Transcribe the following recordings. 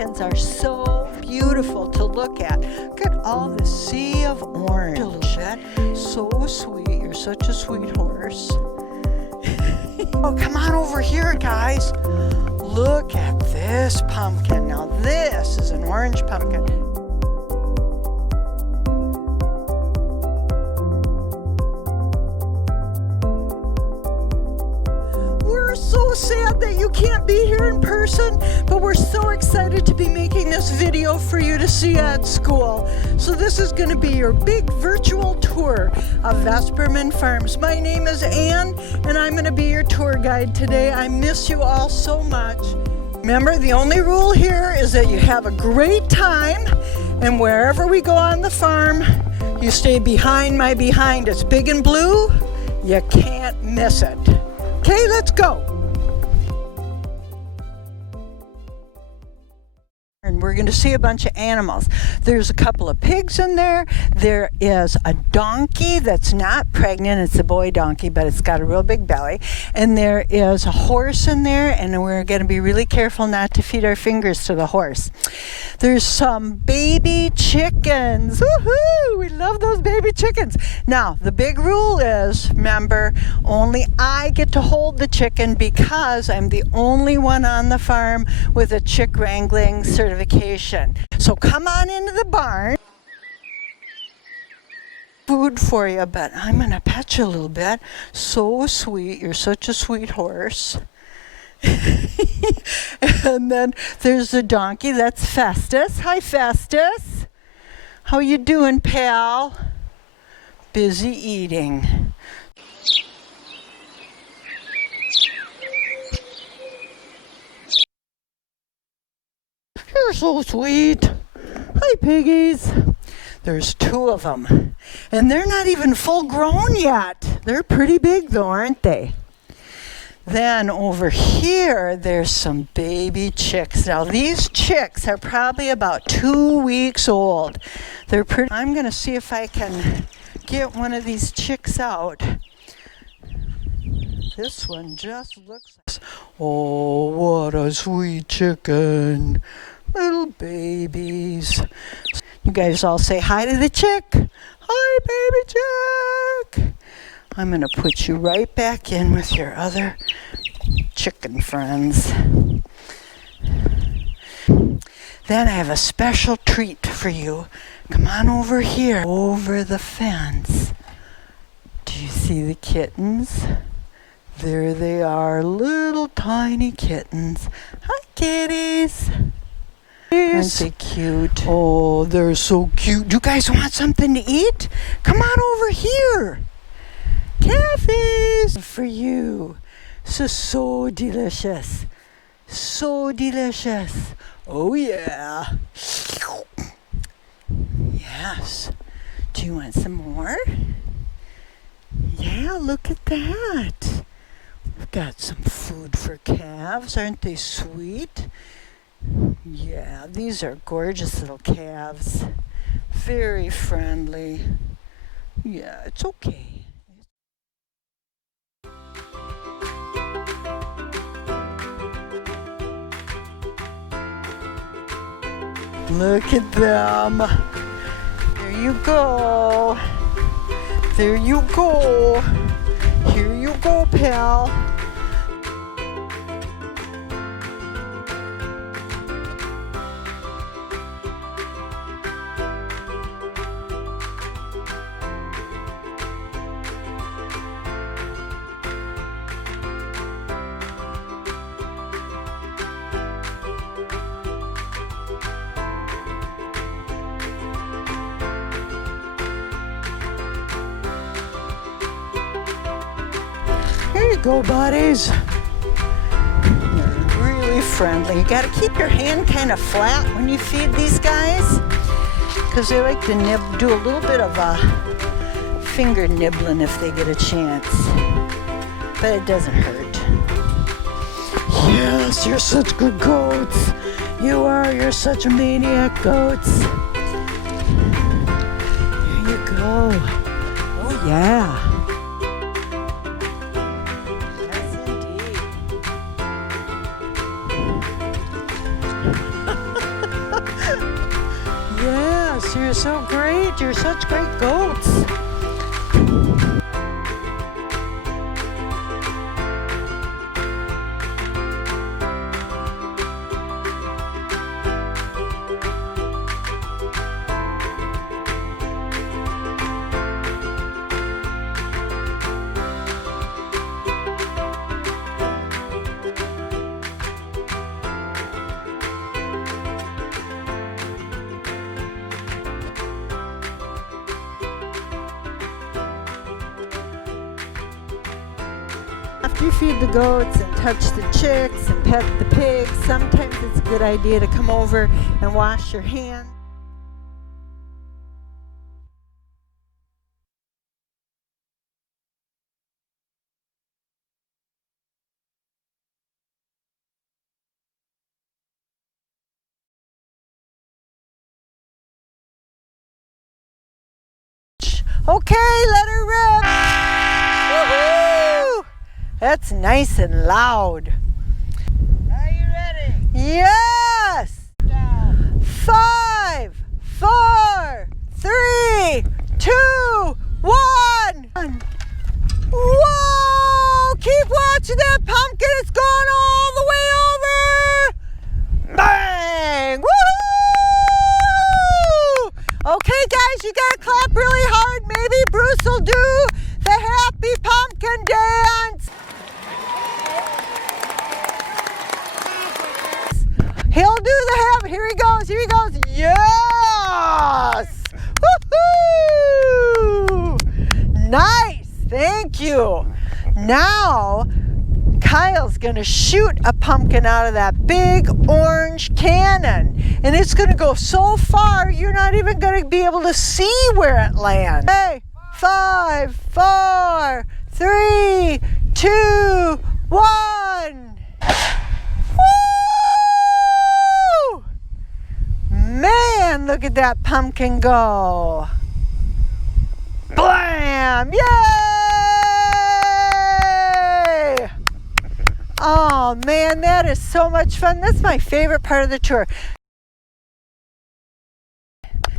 pumpkins are so beautiful to look at. Look at all the sea of orange. A little bit. So sweet. You're such a sweet horse. Oh, come on over here, guys. Look at this pumpkin. Now this is an orange pumpkin. We're so sad that you can't be here in person, but we're so excited to be making this video for you to see at school. So this is going to be your big virtual tour of Vesperman Farms. My name is Ann, and I'm going to be your tour guide today. I miss you all so much. Remember, the only rule here is that you have a great time, and wherever we go on the farm, you stay behind my behind. It's big and blue. You can't miss it. Okay, let's go. And we're going to see a bunch of animals. There's a couple of pigs in there. There is a donkey that's not pregnant. It's a boy donkey, but it's got a real big belly. And there is a horse in there, and we're going to be really careful not to feed our fingers to the horse. There's some baby chickens. Woohoo! We love those baby chickens. Now, the big rule is, remember, only I get to hold the chicken because I'm the only one on the farm with a chick wrangling certification. So come on into the barn. Food for you, but I'm going to pet you a little bit. So sweet. You're such a sweet horse. And then there's the donkey. That's Festus. Hi, Festus. How you doing, pal? Busy eating. You're so sweet. Hi, piggies. There's two of them. And they're not even full grown yet. They're pretty big though, aren't they? Then over here, there's some baby chicks. Now these chicks are probably about 2 weeks old. They're pretty. I'm going to see if I can get one of these chicks out. This one just looks like... Oh, what a sweet chicken. Little babies. You guys all say hi to the chick. Hi, baby chick. I'm going to put you right back in with your other chicken friends. Then I have a special treat for you. Come on over here, over the fence. Do you see the kittens? There they are, little tiny kittens. Hi, kitties. Aren't they cute? Oh, they're so cute. You guys want something to eat? Come on over here. Calves for you. This is so delicious. So delicious. Oh, yeah. Yes. Do you want some more? Yeah, look at that. We've got some food for calves. Aren't they sweet? Yeah, these are gorgeous little calves. Very friendly. Yeah, it's okay. Look at them. There you go. There you go. Here you go, pal. Here you go, buddies. They're really friendly. You gotta keep your hand kind of flat when you feed these guys, because they like to do a little bit of a finger nibbling if they get a chance. But it doesn't hurt. Yes, you're such good goats. You are. You're such a maniac goats. There you go. Oh, yeah. Yes, indeed. Yes, you're so great. You're such great goats. After you feed the goats and touch the chicks and pet the pigs, sometimes it's a good idea to come over and wash your hands. Okay, let her rip. Woohoo! That's nice and loud. Are you ready? Yes! Down. 5, 4, 3, 2, 1. Whoa! Keep watching that pumpkin. It's going all the way over. Bang! Woohoo! Okay, guys, you gotta clap really hard. Maybe Bruce will do the happy pumpkin dance. He'll do the happy. Here he goes. Here he goes. Yes! Woohoo! Nice. Thank you. Now, Kyle's gonna shoot a pumpkin out of that big orange cannon, and it's gonna go so far you're not even gonna be able to see where it lands. Hey, 5, 4, 3, 2, 1. Woo! Man, look at that pumpkin go. Blam! Yay! Oh man, that is so much fun. That's my favorite part of the tour.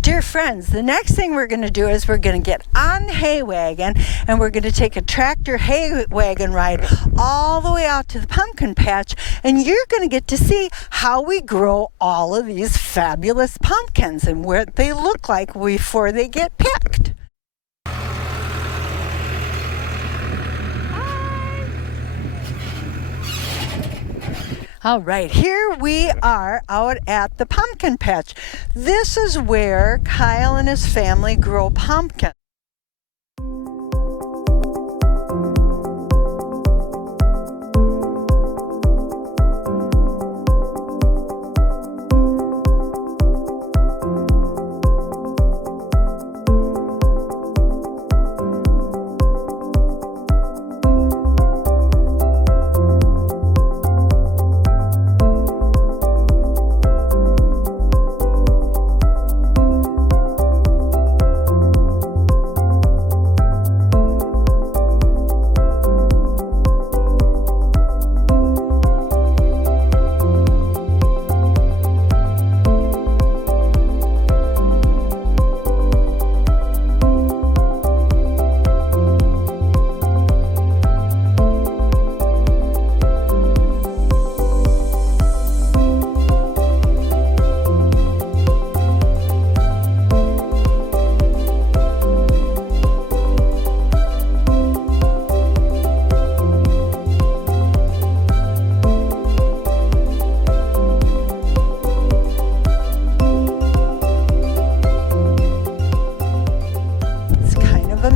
Dear friends, the next thing we're going to do is we're going to get on the hay wagon and we're going to take a tractor hay wagon ride all the way out to the pumpkin patch, and you're going to get to see how we grow all of these fabulous pumpkins and what they look like before they get picked. All right, here we are out at the pumpkin patch. This is where Kyle and his family grow pumpkins.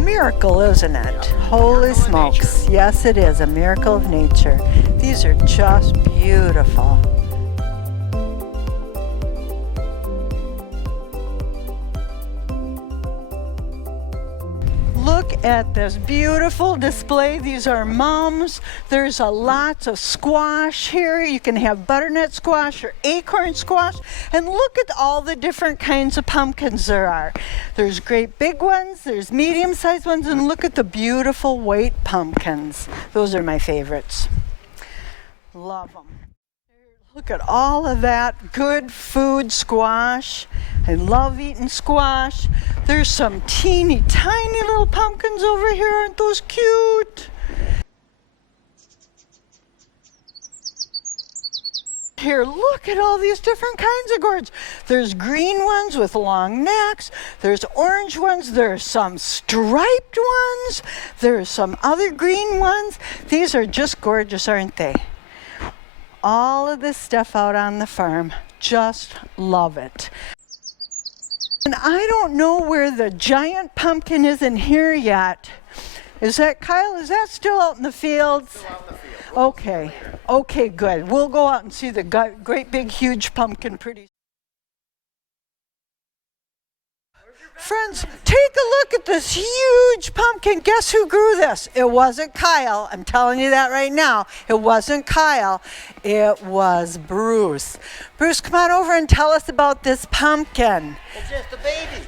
Miracle, isn't it? Holy smokes. Yes, it is a miracle of nature. These are just beautiful. Look at this beautiful display. These are mums. There's lots of squash here. You can have butternut squash or acorn squash. And look at all the different kinds of pumpkins there are. There's great big ones, there's medium-sized ones, and look at the beautiful white pumpkins. Those are my favorites. Love them. Look at all of that good food squash. I love eating squash. There's some teeny tiny little pumpkins over here. Aren't those cute? Here, look at all these different kinds of gourds. There's green ones with long necks. There's orange ones. There's some striped ones. There's some other green ones. These are just gorgeous, aren't they? All of this stuff out on the farm. Just love it. And I don't know where the giant pumpkin is in here yet. Is that, Kyle, is that still out in the fields? Still out in the field. Okay. Okay, good. We'll go out and see the great big huge pumpkin pretty soon. Friends, take a look at this huge pumpkin. Guess who grew this? It wasn't Kyle. I'm telling you that right now. It wasn't Kyle. It was Bruce. Bruce, come on over and tell us about this pumpkin. It's just a baby.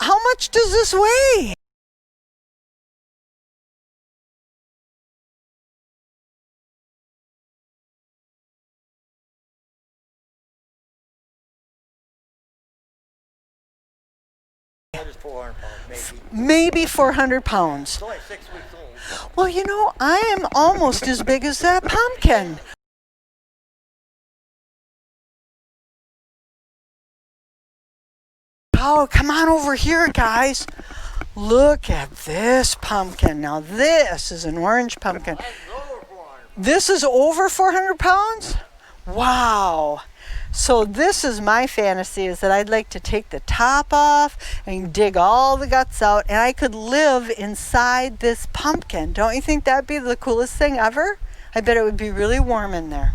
How much does this weigh? It's 400 pounds, maybe. Maybe 400 pounds. It's only 6 weeks old. Well, you know, I am almost as big as that pumpkin. Oh, come on over here, guys. Look at this pumpkin. Now, this is an orange pumpkin. That's over 400. This is over 400 pounds? Wow. So this is my fantasy, is that I'd like to take the top off and dig all the guts out, and I could live inside this pumpkin. Don't you think that'd be the coolest thing ever? I bet it would be really warm in there.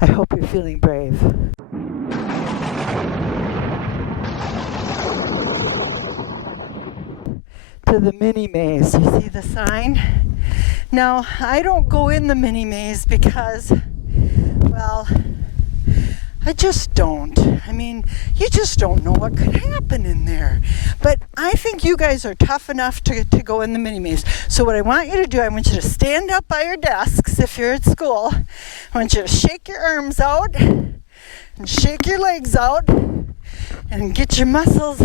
I hope you're feeling brave. To the mini maze. You see the sign? Now, I don't go in the mini maze because, well, I just don't. I mean, you just don't know what could happen in there. But I think you guys are tough enough to go in the mini maze. So what I want you to do, I want you to stand up by your desks if you're at school. I want you to shake your arms out and shake your legs out and get your muscles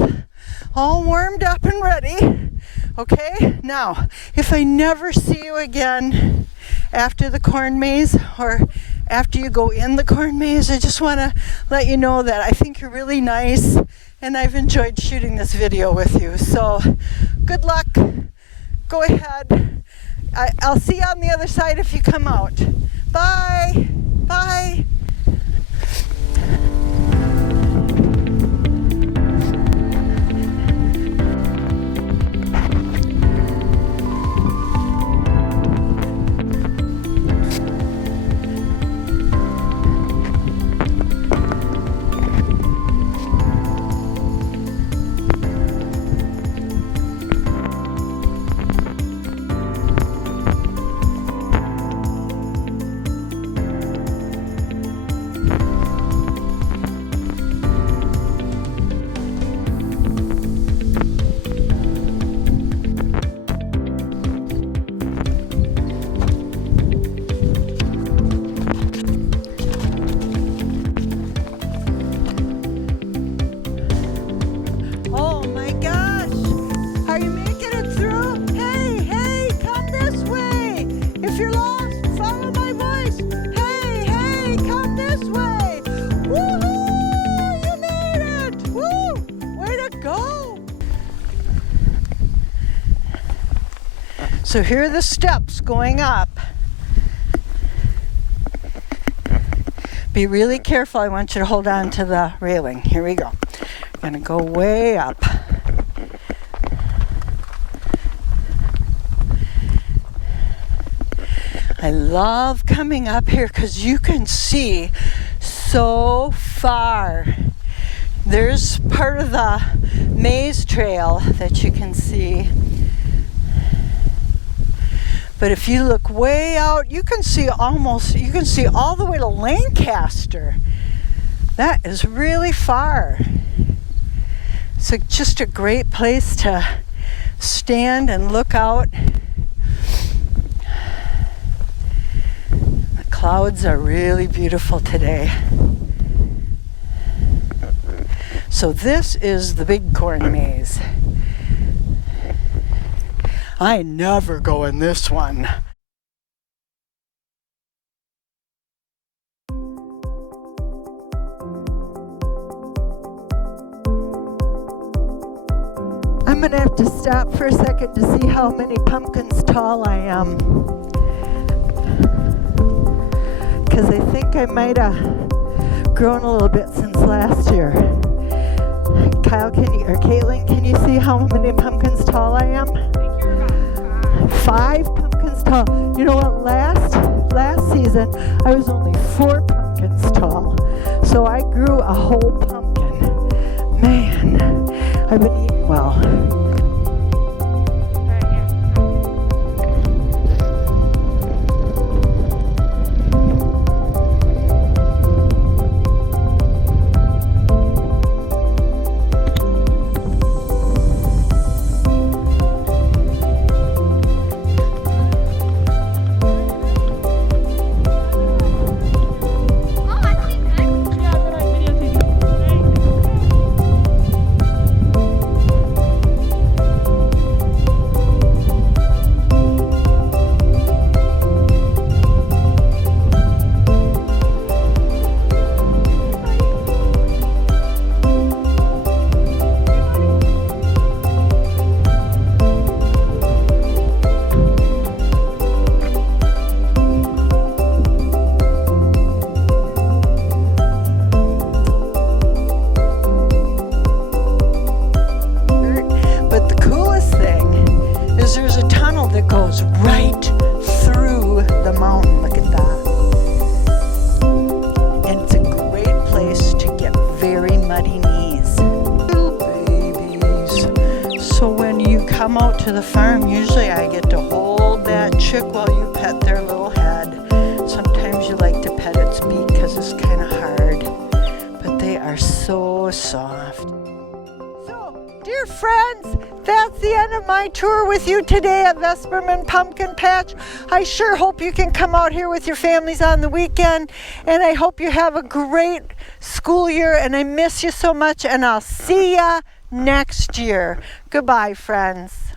all warmed up and ready. Okay? Now, if I never see you again after the corn maze or after you go in the corn maze, I just want to let you know that I think you're really nice and I've enjoyed shooting this video with you. So, good luck. Go ahead. I'll see you on the other side if you come out. Bye. Bye. So here are the steps going up. Be really careful. I want you to hold on to the railing. Here we go. We're going to go way up. I love coming up here because you can see so far. There's part of the maze trail that you can see. But if you look way out, you can see all the way to Lancaster. That is really far. It's just a great place to stand and look out. The clouds are really beautiful today. So this is the Bighorn Maze. I never go in this one. I'm gonna have to stop for a second to see how many pumpkins tall I am. Because I think I might have grown a little bit since last year. Kyle, Caitlin, can you see how many pumpkins tall I am? I think you're about 5 pumpkins tall. You know what? Last season I was only 4 pumpkins tall. So I grew a whole pumpkin. Man, I've been eating well. Come out to the farm, usually I get to hold that chick while you pet their little head. Sometimes you like to pet its beak because it's kind of hard, but they are so soft. So, dear friends, that's the end of my tour with you today at Vesperman Pumpkin Patch. I sure hope you can come out here with your families on the weekend, and I hope you have a great school year, and I miss you so much, and I'll see ya next year. Goodbye, friends.